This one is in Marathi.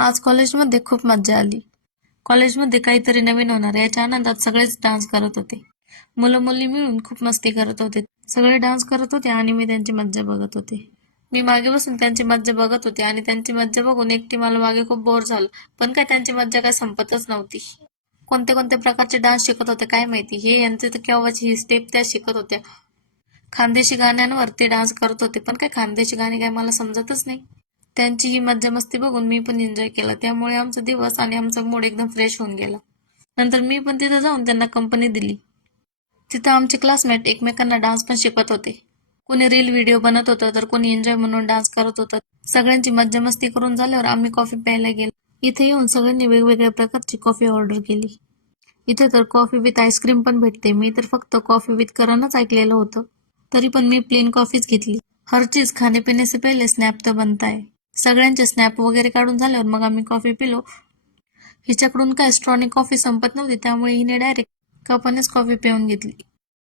आज कॉलेजमध्ये खूप मज्जा आली. कॉलेजमध्ये काहीतरी नवीन होणार याच्या आनंदात सगळेच डान्स करत होते. मुलं-मुली मिळून खूप मस्ती करत होते. सगळे डान्स करत होते आणि मी त्यांची मज्जा बघत होते. मी मागे बसून त्यांची मज्जा बघत होते आणि त्यांची मज्जा बघून एकटी मला मागे खूप बोर झालं. पण काय त्यांची मज्जा काय संपतच नव्हती. कोणते कोणते प्रकारचे डान्स शिकत होते काय माहिती. हे यांचे तर केव्हाची ही स्टेप त्या शिकत होत्या. खानदेशी गाण्यांवर ते डान्स करत होते. पण काय खानदेशी गाणी काय मला समजतच नाही. त्यांची ही मज्जा मस्ती बघून मी पण एन्जॉय केला. त्यामुळे आमचा दिवस आणि आमचा मूड एकदम फ्रेश होऊन गेला. नंतर मी पण तिथं जाऊन त्यांना कंपनी दिली. तिथं आमचे क्लासमेट एकमेकांना डान्स पण शिकत होते. कोणी रील व्हिडिओ बनत होतं तर कोणी एन्जॉय म्हणून डान्स करत होतं. सगळ्यांची मज्जा मस्ती करून झाल्यावर आम्ही कॉफी प्यायला गेलो. इथे येऊन सगळ्यांनी वेगवेगळ्या प्रकारची कॉफी ऑर्डर केली. इथे तर कॉफी विथ आईस्क्रीम पण भेटते. मी तर फक्त कॉफी विथ करणच ऐकलेलं होतं. तरी पण मी प्लेन कॉफीच घेतली. हर चीज खाने पिने से पहिले स्नॅप तर बनताय. सगळ्यांचे स्नॅप वगैरे काढून झाल्यावर मग आम्ही कॉफी पिलो. हिच्याकडून काय स्ट्रॉनी कॉफी संपत नव्हती त्यामुळे हिने डायरेक्ट कपानेच कॉफी पिऊन घेतली.